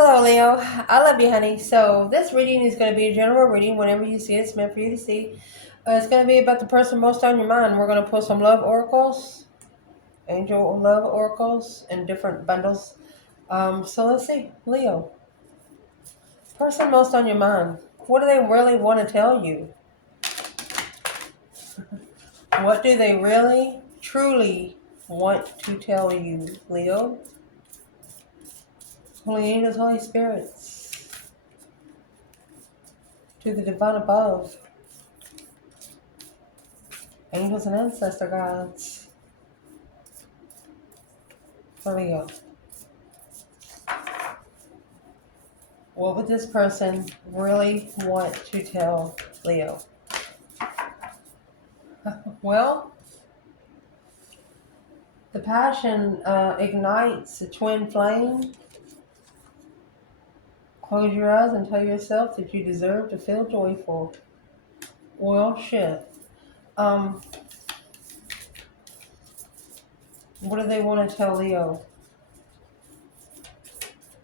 Hello, Leo. I love you, honey. So, this reading is going to be a general reading. Whenever you see it, it's meant for you to see. It's going to be about the person most on your mind. We're going to pull some love oracles, angel love oracles, in different bundles. So, let's see. Leo, person most on your mind. What do they really want to tell you? What do they really, truly want to tell you, Leo? Holy angels, Holy spirits, to the divine above, angels and ancestor gods, for Leo. What would this person really want to tell Leo? Well, the passion ignites a twin flame. Close your eyes and tell yourself that you deserve to feel joyful. Well, shit. Um, what do they want to tell Leo?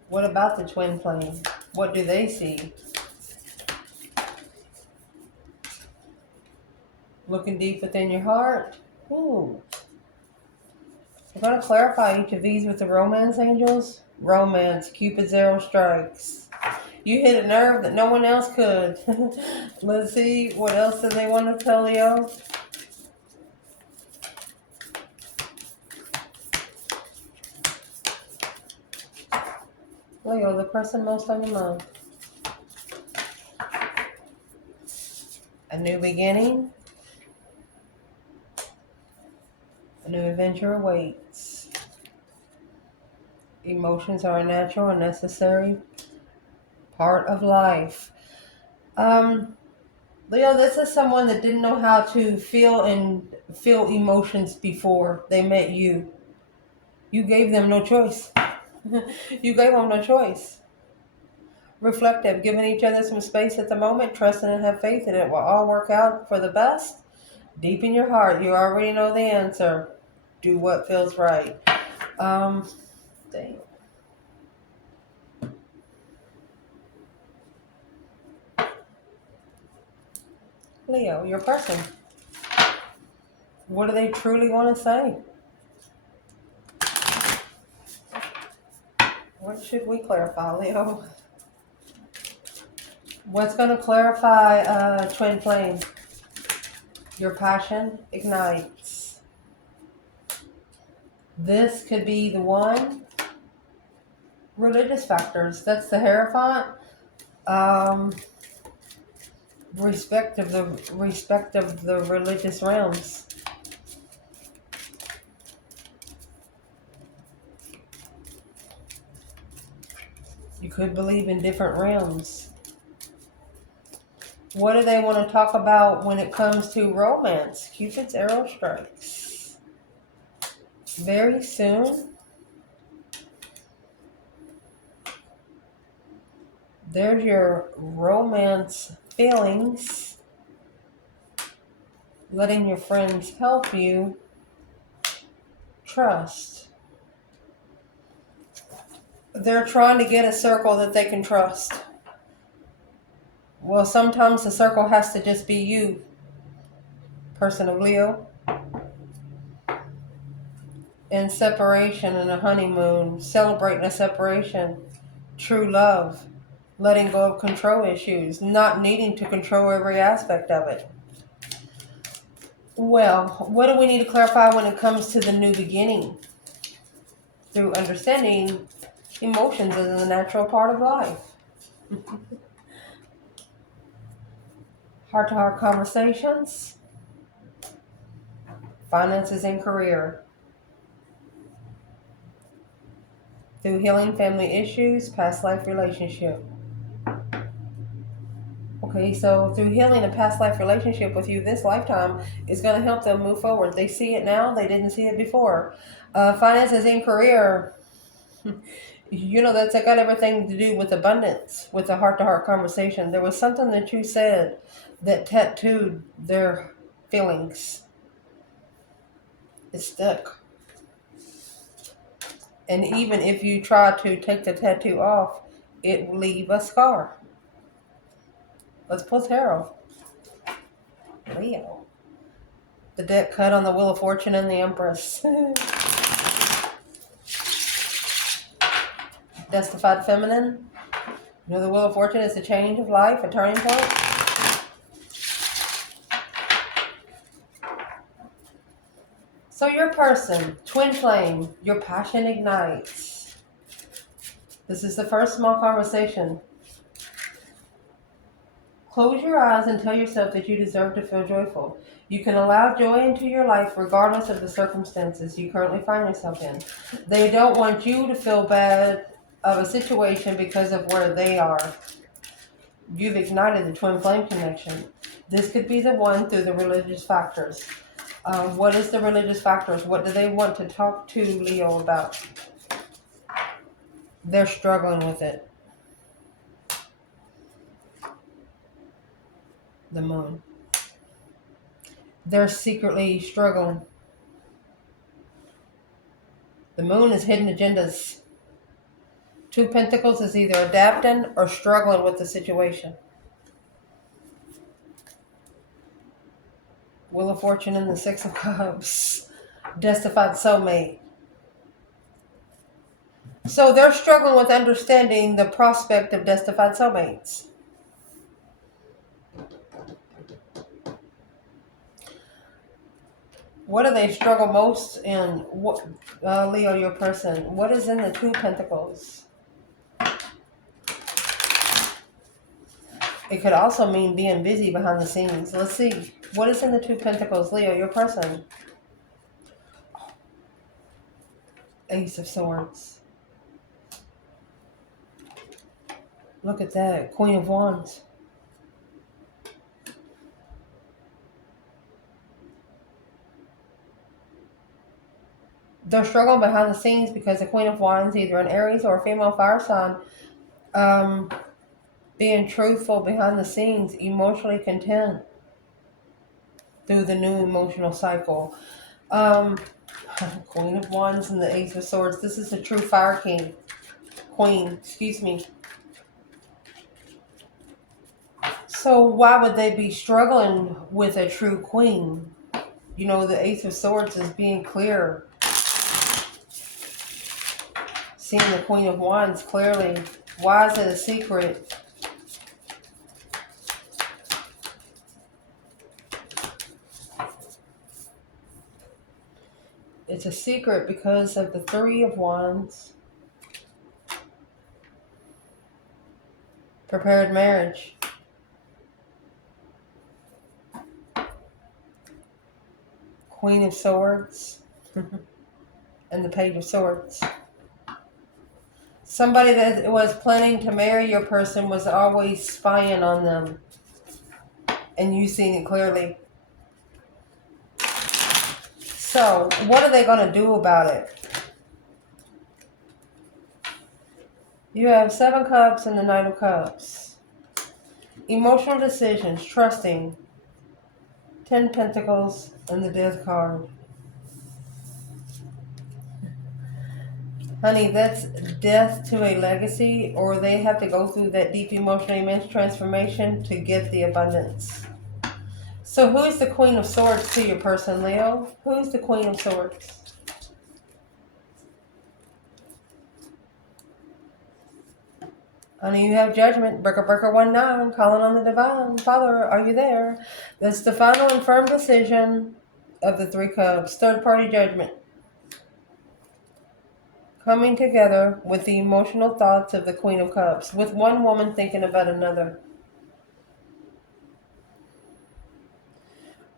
What about the twin flame? What do they see? Looking deep within your heart. Ooh. We're going to clarify each of these with the romance angels. Romance, Cupid's arrow strikes. You hit a nerve that no one else could. Let's see, what else do they want to tell Leo? Leo, the person most on your mind. A new beginning. A new adventure awaits. Emotions are a natural and necessary part of life. Leo, this is someone that didn't know how to feel emotions before they met you. You gave them no choice. You gave them no choice. Reflective, giving each other some space at the moment, trusting and have faith that it will all work out for the best. Deep in your heart, you already know the answer. Do what feels right. Dang. Leo, your person. What do they truly want to say? What should we clarify, Leo? What's going to clarify twin flame? Your passion ignites. This could be the one. Religious factors. That's the Hierophant. Respect of the religious realms. You could believe in different realms. What do they want to talk about when it comes to romance? Cupid's arrow strikes. Very soon, there's your romance feelings. Letting your friends help you. Trust. They're trying to get a circle that they can trust. Well, sometimes the circle has to just be you, person of Leo. In separation and a honeymoon, celebrating a separation, true love, letting go of control issues, not needing to control every aspect of it. Well, what do we need to clarify when it comes to the new beginning? Through understanding emotions is a natural part of life. Heart-to-heart conversations, finances and career. Through healing family issues, past life relationship. Okay, so through healing a past life relationship with you this lifetime is going to help them move forward. They see it now, they didn't see it before. Finances and career. That's got everything to do with abundance, with a heart-to-heart conversation. There was something that you said that tattooed their feelings. It stuck. And even if you try to take the tattoo off, it will leave a scar. Let's pull tarot. Leo. The deck cut on the Wheel of Fortune and the Empress. Justified feminine. You know, the Wheel of Fortune is a change of life, a turning point. So your person, twin flame, your passion ignites. This is the first small conversation. Close your eyes and tell yourself that you deserve to feel joyful. You can allow joy into your life regardless of the circumstances you currently find yourself in. They don't want you to feel bad of a situation because of where they are. You've ignited the twin flame connection. This could be the one through the religious factors. What is the religious factors? What do they want to talk to Leo about? They're struggling with it. The moon. They're secretly struggling. The moon is hidden agendas. Two Pentacles is either adapting or struggling with the situation. Wheel of Fortune and the Six of Cups. Justified soulmate. So they're struggling with understanding the prospect of justified soulmates. What do they struggle most in? What, Leo, your person. What is in the Two Pentacles? It could also mean being busy behind the scenes. Let's see. What is in the Two Pentacles? Leo, your person. Ace of Swords. Look at that. Queen of Wands. They're struggling behind the scenes because the Queen of Wands, either an Aries or a female fire sign, being truthful behind the scenes, emotionally content through the new emotional cycle. Queen of Wands and the Ace of Swords. This is a true fire king. Queen, excuse me. So why would they be struggling with a true queen? You know, the Ace of Swords is being clear. Seeing the Queen of Wands clearly. Why is it a secret? It's a secret because of the Three of Wands. Prepared marriage. Queen of Swords. And the Page of Swords. Somebody that was planning to marry your person was always spying on them. And you seeing it clearly. So, what are they going to do about it? You have Seven Cups and the Knight of Cups. Emotional decisions, trusting. 10 Pentacles and the Death card. Honey, that's death to a legacy, or they have to go through that deep emotional immense transformation to get the abundance. So who's the Queen of Swords to your person, Leo? Who's the Queen of Swords? Honey, you have Judgment. Breaker 19, calling on the Divine. Father, are you there? That's the final and firm decision of the Three Cups. Third party judgment. Coming together with the emotional thoughts of the Queen of Cups, with one woman thinking about another.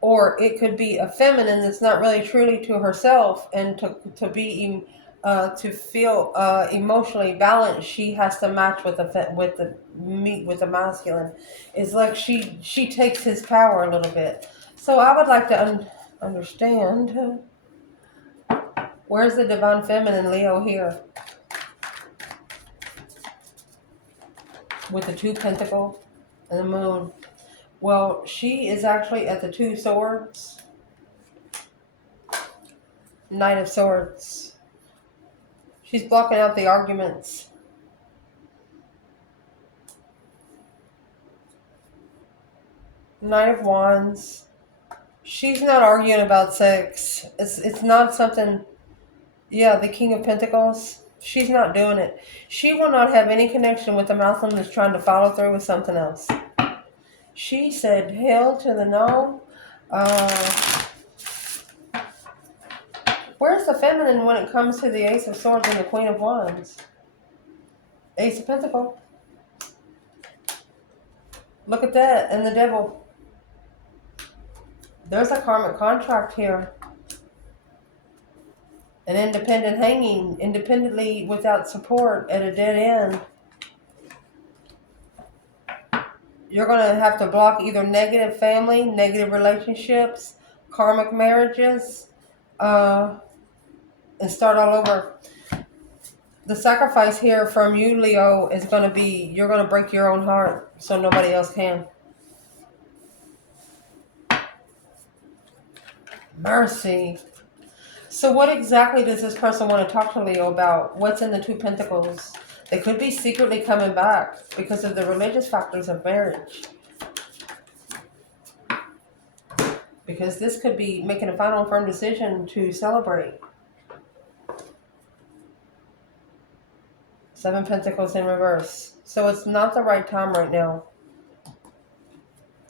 Or it could be a feminine that's not really truly to herself, and to feel emotionally balanced, she has to match with the masculine. It's like she takes his power a little bit. So I would like to understand. Where's the divine feminine, Leo, here? With the Two Pentacles and the Moon. Well, she is actually at the Two Swords. Knight of Swords. She's blocking out the arguments. Knight of Wands. She's not arguing about sex. It's not something. Yeah, the King of Pentacles. She's not doing it. She will not have any connection with the Muslim that's trying to follow through with something else. She said, hell to the no. Where's the feminine when it comes to the Ace of Swords and the Queen of Wands? Ace of Pentacles. Look at that. And the Devil. There's a karmic contract here. An independent hanging, independently without support at a dead end. You're going to have to block either negative family, negative relationships, karmic marriages, and start all over. The sacrifice here from you, Leo, is going to be, you're going to break your own heart so nobody else can. Mercy. So what exactly does this person want to talk to Leo about? What's in the Two Pentacles? They could be secretly coming back because of the religious factors of marriage. Because this could be making a final firm decision to celebrate. Seven Pentacles in reverse. So it's not the right time right now.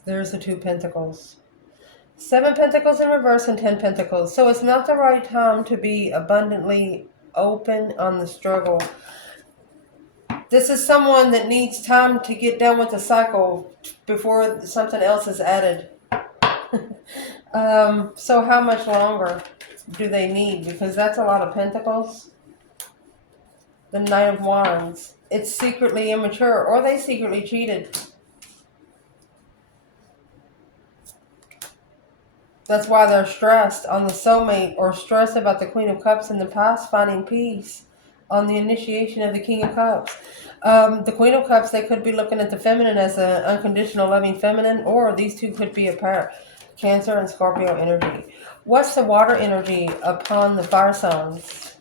There's the Two Pentacles. Seven Pentacles in reverse and 10 Pentacles. So it's not the right time to be abundantly open on the struggle. This is someone that needs time to get done with the cycle before something else is added. So how much longer do they need? Because that's a lot of Pentacles. The Knight of Wands. It's secretly immature, or they secretly cheated. That's why they're stressed on the soulmate, or stressed about the Queen of Cups in the past, finding peace on the initiation of the King of Cups. The Queen of Cups, they could be looking at the feminine as an unconditional loving feminine, or these two could be a pair. Cancer and Scorpio energy. What's the water energy upon the fire signs?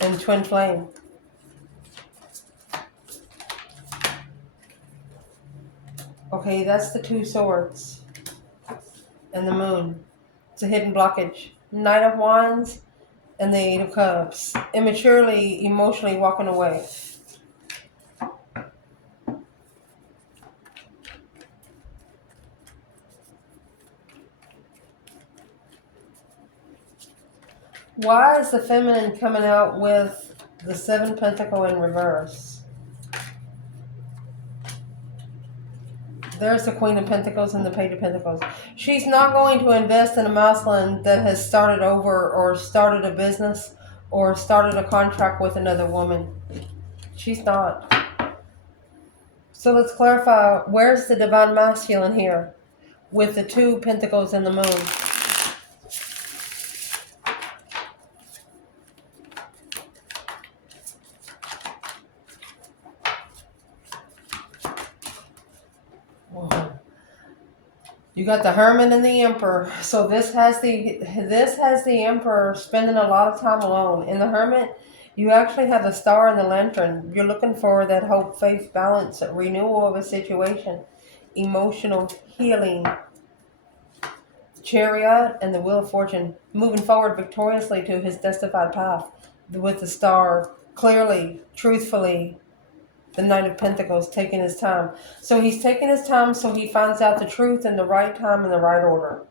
And twin flame. Okay, that's the Two Swords. And the Moon. It's a hidden blockage. Knight of Wands and the Eight of Cups. Immaturely, emotionally walking away. Why is the feminine coming out with the Seven Pentacle in reverse? There's the Queen of Pentacles and the Page of Pentacles. She's not going to invest in a masculine that has started over or started a business or started a contract with another woman. She's not. So let's clarify, where's the divine masculine here with the Two Pentacles and the Moon? You got the Hermit and the Emperor. So this has the Emperor spending a lot of time alone. In the Hermit, you actually have the Star and the Lantern. You're looking for that hope, faith, balance, renewal of a situation, emotional healing. Chariot and the Wheel of Fortune, moving forward victoriously to his justified path with the Star, clearly, truthfully. The Knight of Pentacles taking his time. So he's taking his time so he finds out the truth in the right time in the right order.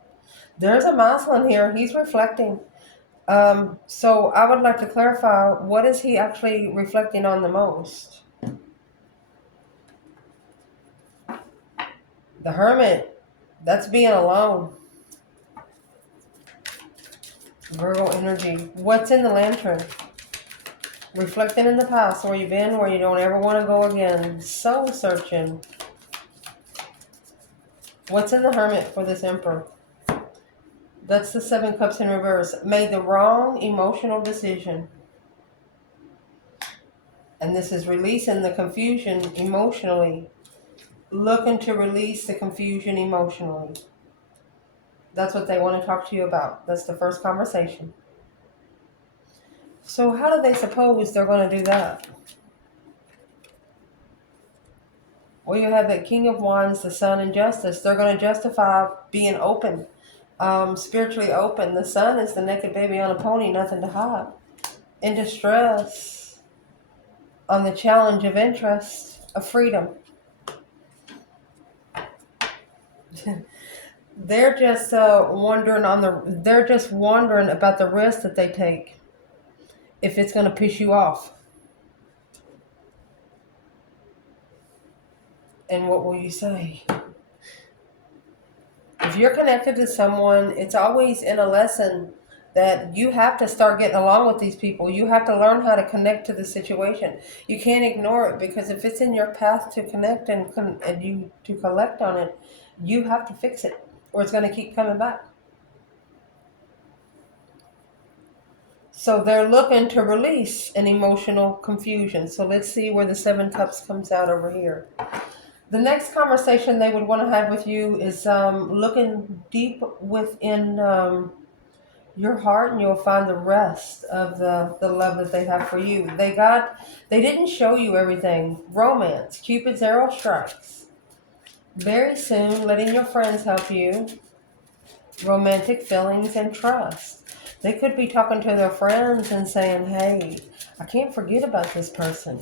There's a masculine here. He's reflecting. So I would like to clarify, what is he actually reflecting on the most? The Hermit. That's being alone. Virgo energy. What's in the Lantern? Reflecting in the past, where you've been, where you don't ever want to go again. Soul searching. What's in the Hermit for this Emperor? That's the Seven Cups in reverse. Made the wrong emotional decision. And this is releasing the confusion emotionally. Looking to release the confusion emotionally. That's what they want to talk to you about. That's the first conversation. So how do they suppose they're going to do that? Well, you have that King of Wands, the Sun, and Justice. They're going to justify being open, spiritually open. The Sun is the naked baby on a pony, nothing to hide. In distress, on the challenge of interest, of freedom. They're just They're just wondering about the risk that they take. If it's going to piss you off, and what will you say? If you're connected to someone, it's always in a lesson that you have to start getting along with these people. You have to learn how to connect to the situation. You can't ignore it, because if it's in your path to connect and you to collect on it, you have to fix it, or it's going to keep coming back. So they're looking to release an emotional confusion. So let's see where the Seven Cups comes out over here. The next conversation they would want to have with you is looking deep within your heart, and you'll find the rest of the love that they have for you. They didn't show you everything. Romance, Cupid's arrow strikes. Very soon, letting your friends help you. Romantic feelings and trust. They could be talking to their friends and saying, hey, I can't forget about this person.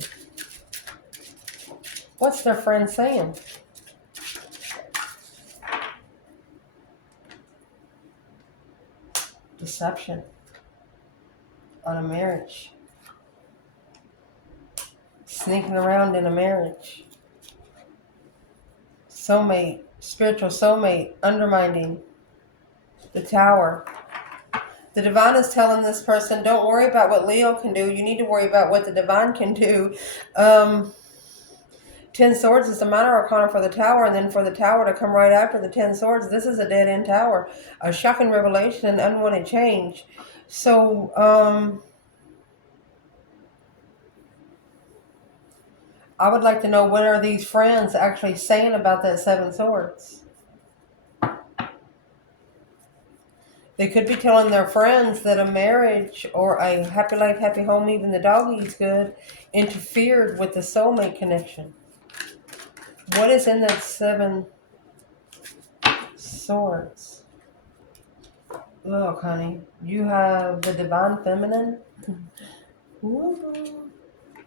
What's their friend saying? Deception on a marriage. Sneaking around in a marriage. Soulmate, spiritual soulmate, undermining. The Tower. The divine is telling this person, don't worry about what Leo can do. You need to worry about what the divine can do. 10 Swords is the minor arcana for the Tower, and then for the Tower to come right after the 10 Swords, this is a dead-end Tower. A shocking revelation and unwanted change. So, I would like to know, what are these friends actually saying about that 7 Swords? They could be telling their friends that a marriage or a happy life, happy home, even the doggy's good, interfered with the soulmate connection. What is in that 7 Swords? Look, honey, you have the Divine Feminine.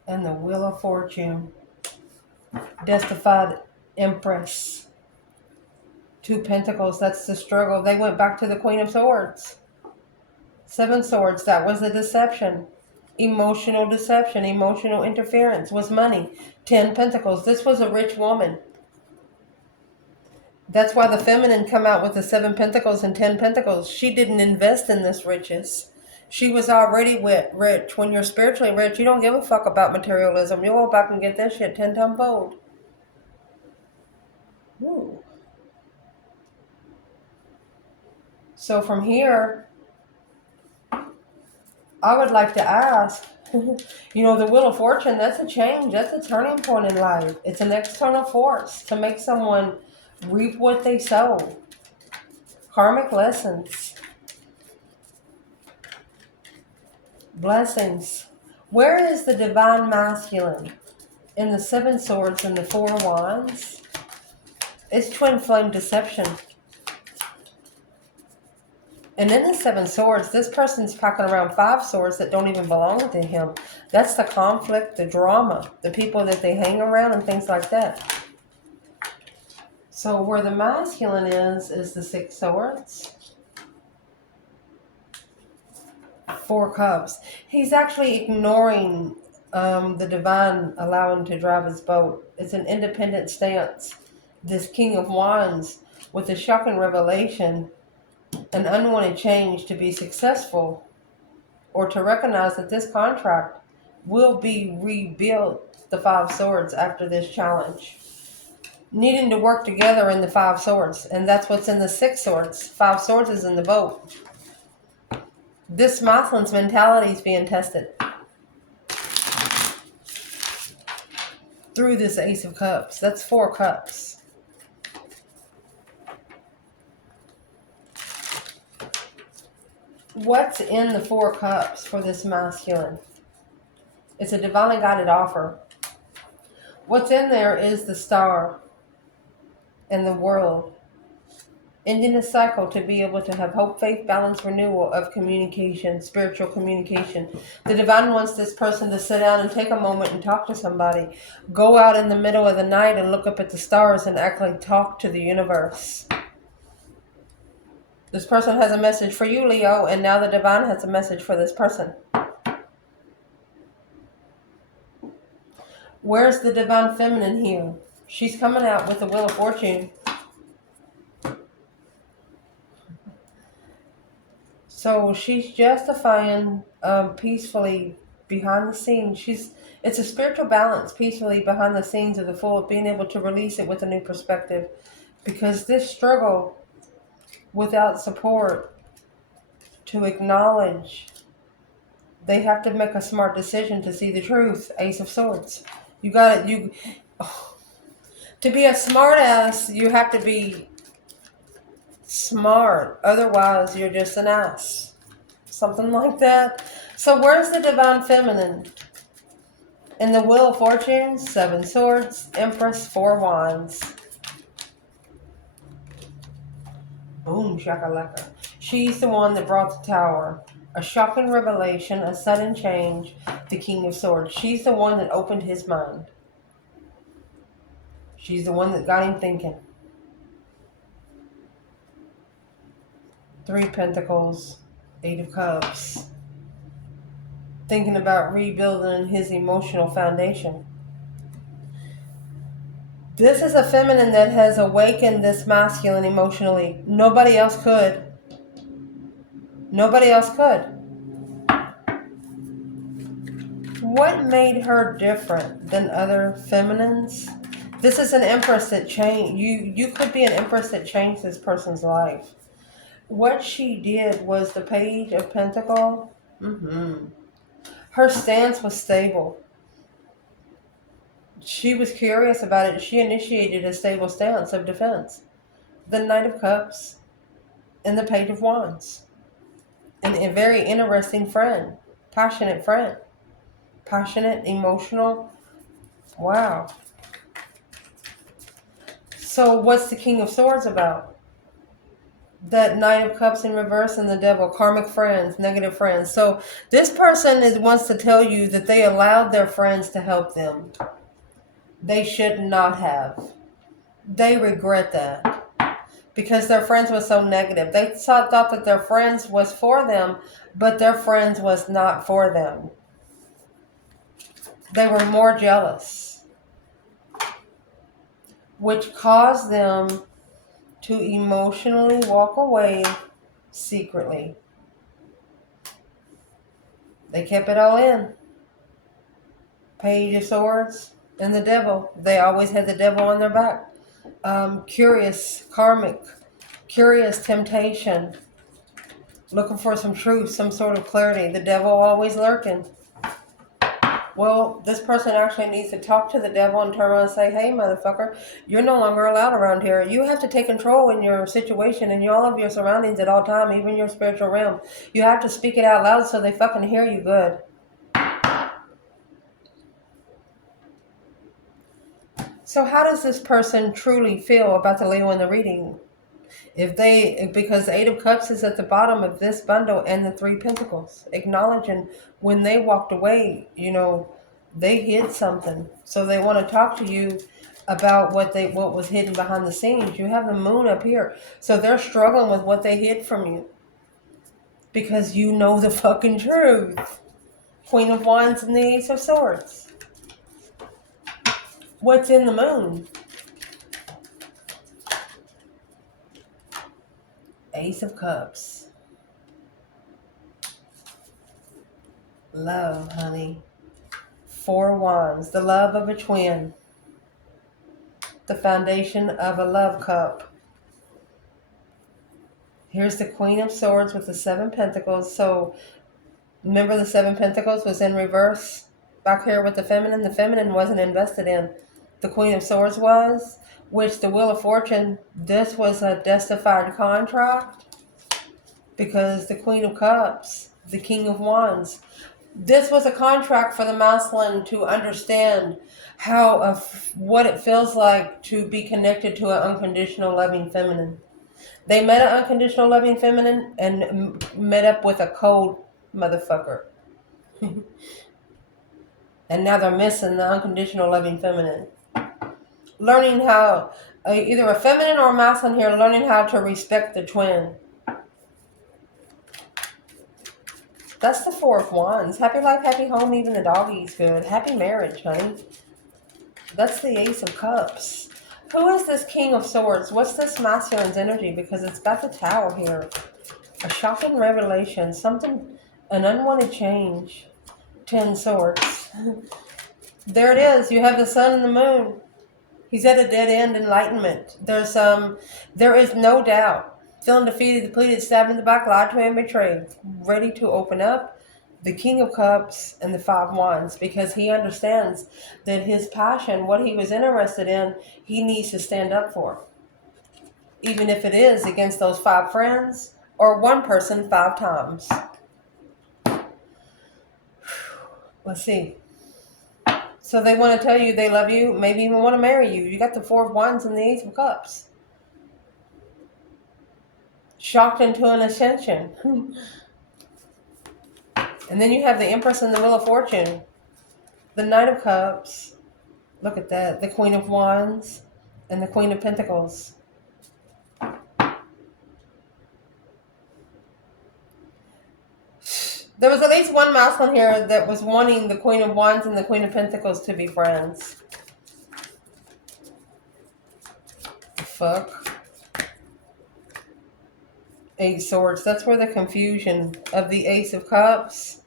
And the Wheel of Fortune. Justified Empress. 2 Pentacles, that's the struggle. They went back to the Queen of Swords. 7 Swords, that was the deception. Emotional deception, emotional interference was money. 10 Pentacles, this was a rich woman. That's why the feminine come out with the 7 Pentacles and 10 Pentacles. She didn't invest in this riches. She was already rich. When you're spiritually rich, you don't give a fuck about materialism. You'll go back and get that shit 10 times fold. Ooh. So from here, I would like to ask, the Wheel of Fortune, that's a change. That's a turning point in life. It's an external force to make someone reap what they sow. Karmic lessons. Blessings. Where is the Divine Masculine? In the 7 Swords and the 4 Wands. It's twin flame deception. And in the 7 Swords, this person's packing around 5 swords that don't even belong to him. That's the conflict, the drama, the people that they hang around and things like that. So where the masculine is the 6 Swords. 4 Cups. He's actually ignoring the divine allowing to drive his boat. It's an independent stance. This King of Wands with a shocking revelation, an unwanted change to be successful, or to recognize that this contract will be rebuilt, the 5 Swords, after this challenge. Needing to work together in the 5 Swords, and that's what's in the 6 Swords. 5 Swords is in the boat. This masculine's mentality is being tested through this Ace of Cups. That's 4 Cups. What's in the 4 Cups for this masculine? It's a divinely guided offer. What's in there is the star and the world. Ending a cycle to be able to have hope, faith, balance, renewal of communication, spiritual communication. The divine wants this person to sit down and take a moment and talk to somebody. Go out in the middle of the night and look up at the stars and actually talk to the universe. This person has a message for you, Leo, and now the divine has a message for this person. Where's the divine feminine here? She's coming out with the Wheel of Fortune. So she's justifying peacefully behind the scenes. It's a spiritual balance peacefully behind the scenes of the Fool, being able to release it with a new perspective. Because this struggle without support to acknowledge, they have to make a smart decision to see the truth. Ace of Swords. You got it. To be a smart ass, you have to be smart. Otherwise, you're just an ass. Something like that. So where's the divine feminine? In the Wheel of Fortune, 7 Swords, Empress, 4 Wands. Boom, shakalaka. She's the one that brought the Tower. A shocking revelation, a sudden change, the King of Swords. She's the one that opened his mind. She's the one that got him thinking. 3 Pentacles, 8 of Cups. Thinking about rebuilding his emotional foundation. This is a feminine that has awakened this masculine emotionally. Nobody else could. Nobody else could. What made her different than other feminines? This is an empress that changed. You could be an empress that changed this person's life. What she did was the Page of Pentacles. Her stance was stable. She was curious about it. She initiated a stable stance of defense. The Knight of Cups and the Page of Wands. And a very interesting friend. Passionate friend. Passionate, emotional. Wow. So what's the King of Swords about? That Knight of Cups in reverse and the Devil. Karmic friends, negative friends. So this person wants to tell you that they allowed their friends to help them. They should not have. They regret that. Because their friends were so negative. They thought that their friends was for them, but their friends was not for them. They were more jealous, which caused them to emotionally walk away secretly. They kept it all in. Page of Swords and the Devil. They always had the devil on their back. Curious, karmic, curious temptation. Looking for some truth, some sort of clarity. The devil always lurking. Well, this person actually needs to talk to the devil and turn around and say, hey, motherfucker, you're no longer allowed around here. You have to take control in your situation and all of your surroundings at all time, even your spiritual realm. You have to speak it out loud so they fucking hear you good. So how does this person truly feel about the Leo in the reading? Because the 8 of Cups is at the bottom of this bundle and the 3 Pentacles, acknowledging when they walked away, they hid something. So they want to talk to you about what was hidden behind the scenes. You have the Moon up here. So they're struggling with what they hid from you. Because you know the fucking truth. Queen of Wands and the Ace of Swords. What's in the Moon? Ace of Cups. Love, honey. 4 Wands. The love of a twin. The foundation of a love cup. Here's the Queen of Swords with the 7 Pentacles. So, remember the 7 Pentacles was in reverse? Back here with the feminine. The feminine wasn't invested in. The Queen of Swords was. Which the Wheel of Fortune, this was a justified contract. Because the Queen of Cups, the King of Wands. This was a contract for the masculine to understand how what it feels like to be connected to an unconditional loving feminine. They met an unconditional loving feminine and met up with a cold motherfucker. And now they're missing the unconditional loving feminine. Learning how, either a feminine or a masculine here, learning how to respect the twin. That's the Four of Wands. Happy life, happy home, even the doggy's good. Happy marriage, honey. That's the Ace of Cups. Who is this King of Swords? What's this masculine's energy? Because it's got the Tower here. A shocking revelation. Something, an unwanted change. 10 Swords. There it is. You have the sun and the moon. He's at a dead end enlightenment. There is no doubt. Feeling defeated, depleted, stabbed in the back, lied to and betrayed. Ready to open up. The King of Cups and the Five of Wands, because he understands that his passion, what he was interested in, he needs to stand up for. Even if it is against those 5 friends or one person 5 times. Let's see. So they want to tell you they love you, maybe even want to marry you. You got the Four of Wands and the Ace of Cups. Shocked into an ascension. And then you have the Empress and the Wheel of Fortune. The Knight of Cups. Look at that. The Queen of Wands and the Queen of Pentacles. There was at least one masculine here that was wanting the Queen of Wands and the Queen of Pentacles to be friends. The fuck? 8 Swords. That's where the confusion of the Ace of Cups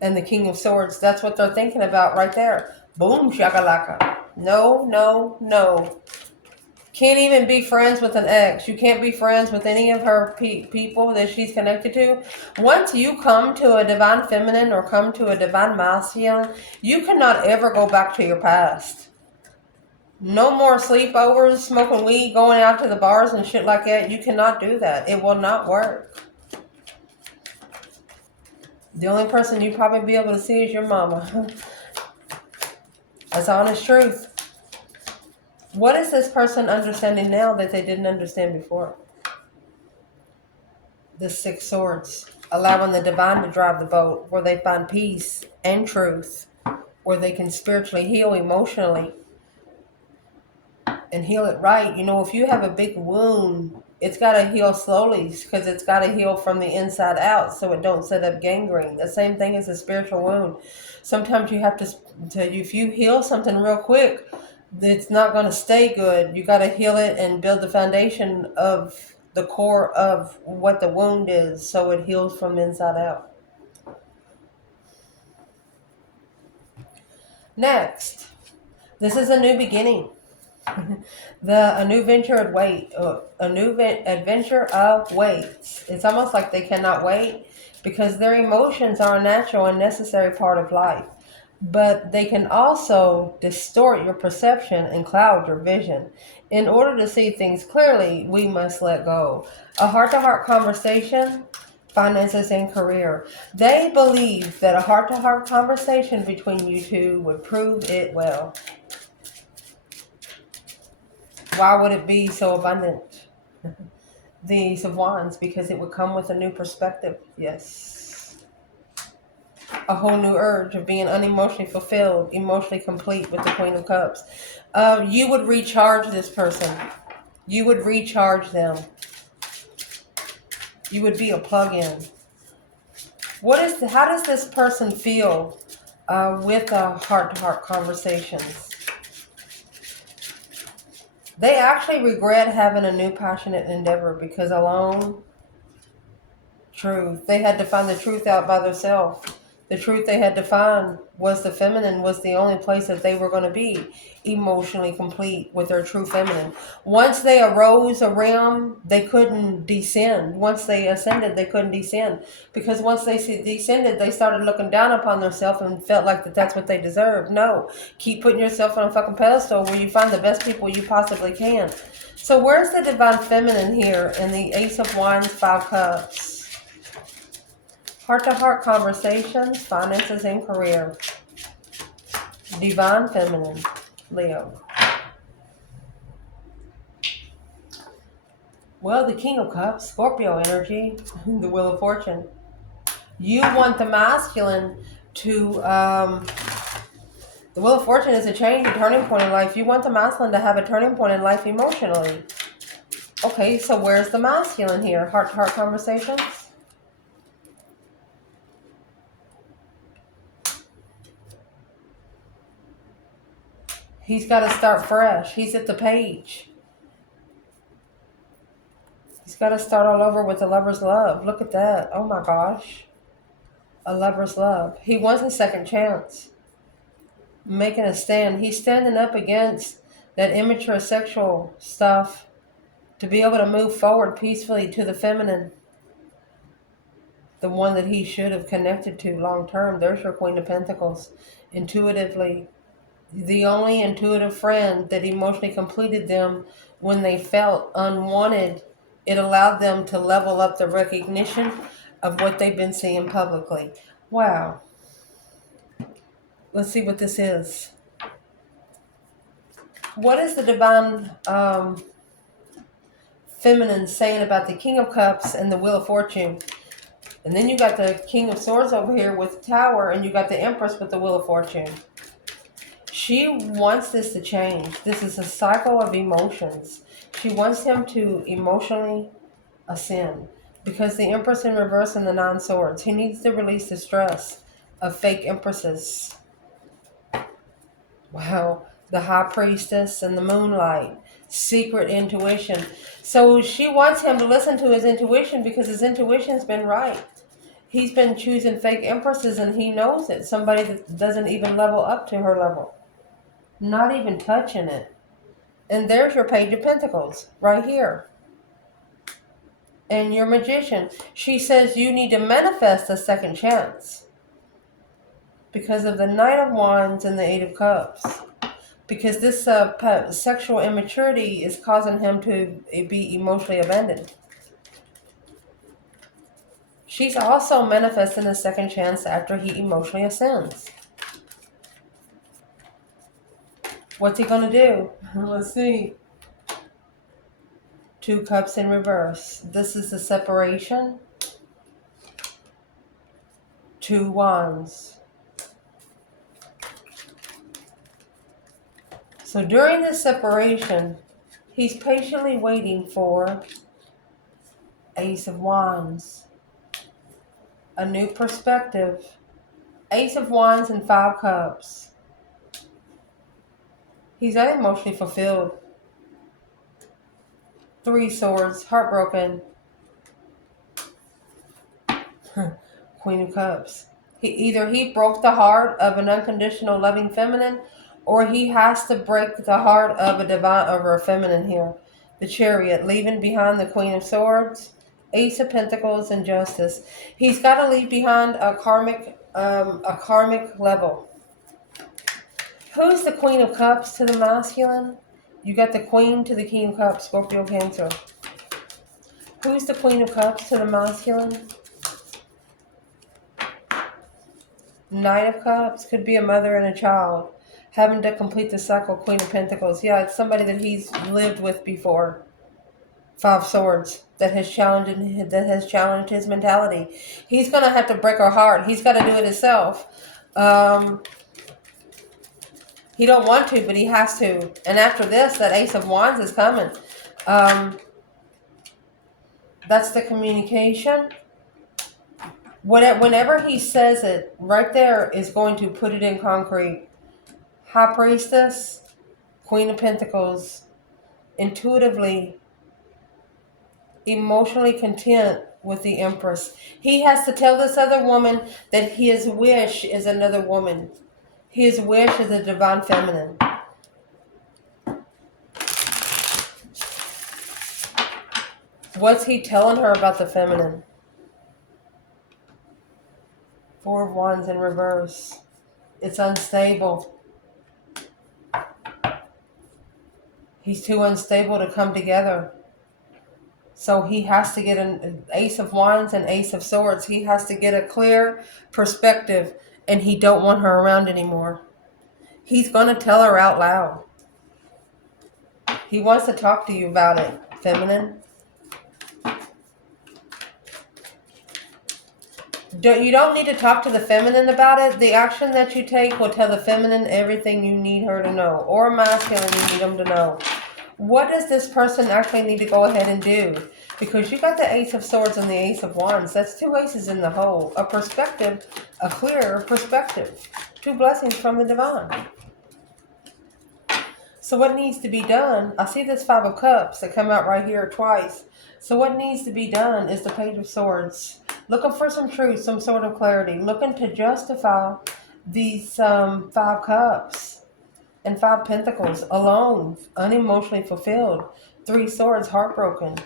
and the King of Swords. That's what they're thinking about right there. Boom, shakalaka. No, no, no. Can't even be friends with an ex. You can't be friends with any of her people that she's connected to. Once you come to a divine feminine or come to a divine masculine, you cannot ever go back to your past. No more sleepovers, smoking weed, going out to the bars and shit like that. You cannot do that. It will not work. The only person you probably be able to see is your mama. That's honest truth. What is this person understanding now that they didn't understand before? The 6 Swords. Allowing the divine to drive the boat where they find peace and truth. Where they can spiritually heal emotionally. And heal it right. You know, if you have a big wound, it's got to heal slowly because it's got to heal from the inside out so it don't set up gangrene. The same thing as a spiritual wound. Sometimes you have to if you heal something real quick, it's not going to stay good. You got to heal it and build the foundation of the core of what the wound is so it heals from the inside out. Next, this is a new beginning. A new venture awaits. It's almost like they cannot wait because their emotions are a natural and necessary part of life. But they can also distort your perception and cloud your vision. In order to see things clearly, we must let go. A heart-to-heart conversation, finances, and career. They believe that a heart-to-heart conversation between you two would prove it well. Why would it be so abundant? The Ace of Wands, because it would come with a new perspective. Yes. A whole new urge of being unemotionally fulfilled, emotionally complete with the Queen of Cups. You would recharge this person. You would recharge them. You would be a plug-in. How does this person feel with heart-to-heart conversations? They actually regret having a new passionate endeavor because alone, truth. They had to find the truth out by themselves. The truth they had to find was the feminine was the only place that they were going to be emotionally complete with their true feminine. Once they arose a realm, they couldn't descend. Once they ascended, they couldn't descend. Because once they descended, they started looking down upon themselves and felt like that's what they deserved. No, keep putting yourself on a fucking pedestal where you find the best people you possibly can. So where's the divine feminine here in the Ace of Wands, 5 Cups? Heart-to-heart conversations, finances, and career. Divine feminine, Leo. Well, the King of Cups, Scorpio energy, the Wheel of Fortune. You want the masculine to, the Wheel of Fortune is a change, a turning point in life. You want the masculine to have a turning point in life emotionally. Okay, so where's the masculine here? Heart-to-heart conversations? He's got to start fresh. He's at the page. He's got to start all over with a lover's love. Look at that. Oh my gosh. A lover's love. He wants a second chance. Making a stand. He's standing up against that immature sexual stuff to be able to move forward peacefully to the feminine. The one that he should have connected to long term. There's your Queen of Pentacles. Intuitively. The only intuitive friend that emotionally completed them when they felt unwanted. It allowed them to level up the recognition of what they've been seeing publicly. Wow. Let's see what this is. What is the divine feminine saying about the King of Cups and the Wheel of Fortune? And then you got the King of Swords over here with the Tower, and you got the Empress with the Wheel of Fortune. She wants this to change. This is a cycle of emotions. She wants him to emotionally ascend. Because the Empress in reverse and the Nine Swords. He needs to release the stress of fake empresses. Wow. The High Priestess and the Moonlight. Secret intuition. So she wants him to listen to his intuition because his intuition's been right. He's been choosing fake empresses and he knows it. Somebody that doesn't even level up to her level. Not even touching it. And there's your Page of Pentacles right here. And your Magician. She says you need to manifest a second chance. Because of the Knight of Wands and the Eight of Cups. Because this sexual immaturity is causing him to be emotionally abandoned. She's also manifesting a second chance after he emotionally ascends. What's he going to do? Let's see. Two Cups in reverse. This is the separation. Two Wands. So during this separation, he's patiently waiting for Ace of Wands. A new perspective. Ace of Wands and Five Cups. He's unemotionally fulfilled. Three Swords, heartbroken. Queen of Cups. Either he broke the heart of an unconditional loving feminine, or he has to break the heart of a feminine here. The Chariot, leaving behind the Queen of Swords, Ace of Pentacles, and Justice. He's got to leave behind a karmic level. Who's the Queen of Cups to the masculine? You got the Queen to the King of Cups, Scorpio, Cancer. Who's the Queen of Cups to the masculine? Knight of Cups could be a mother and a child. Having to complete the cycle, Queen of Pentacles. Yeah, it's somebody that he's lived with before. Five Swords that has challenged his mentality. He's gonna have to break her heart. He's got to do it himself. He don't want to, but he has to. And after this, that Ace of Wands is coming. That's the communication. Whenever he says it, right there is going to put it in concrete. High Priestess, Queen of Pentacles, intuitively, emotionally content with the Empress. He has to tell this other woman that his wish is another woman. His wish is a divine feminine. What's he telling her about the feminine? Four of Wands in reverse. It's unstable. He's too unstable to come together. So he has to get an Ace of Wands and Ace of Swords. He has to get a clear perspective, and he don't want her around anymore. He's going to tell her out loud. He wants to talk to you about it, feminine. You don't need to talk to the feminine about it. The action that you take will tell the feminine everything you need her to know, or masculine you need them to know. What does this person actually need to go ahead and do? Because you got the Ace of Swords and the Ace of Wands. That's two aces in the hole. A perspective, a clearer perspective. Two blessings from the divine. So what needs to be done? I see this Five of Cups that come out right here twice. So what needs to be done is the Page of Swords. Looking for some truth, some sort of clarity. Looking to justify these Five Cups and Five Pentacles. Alone, unemotionally fulfilled. Three Swords, heartbroken.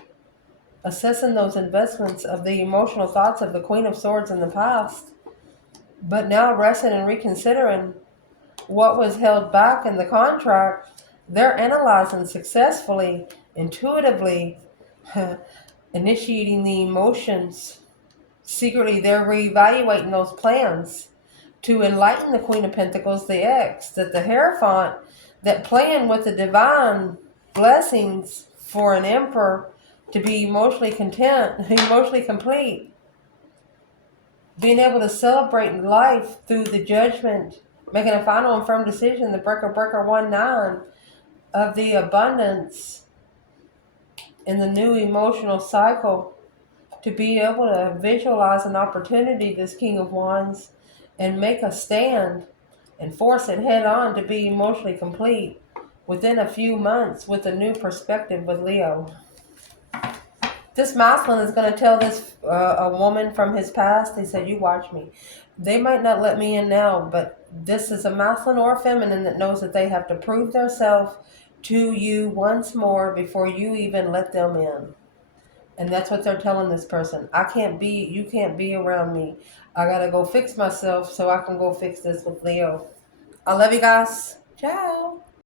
Assessing those investments of the emotional thoughts of the Queen of Swords in the past. But now resting and reconsidering what was held back in the contract. They're analyzing successfully, intuitively, initiating the emotions. Secretly, they're reevaluating those plans to enlighten the Queen of Pentacles, the ex, that the Hierophant, that playing with the divine blessings for an emperor to be emotionally content, emotionally complete, being able to celebrate life through the judgment, making a final and firm decision, the breaker 1-9, of the abundance in the new emotional cycle, to be able to visualize an opportunity, this King of Wands, and make a stand and force it head on to be emotionally complete within a few months with a new perspective with Leo. This masculine is going to tell this a woman from his past. He said, you watch me. They might not let me in now, but this is a masculine or a feminine that knows that they have to prove themselves to you once more before you even let them in. And that's what they're telling this person. You can't be around me. I got to go fix myself so I can go fix this with Leo. I love you guys. Ciao.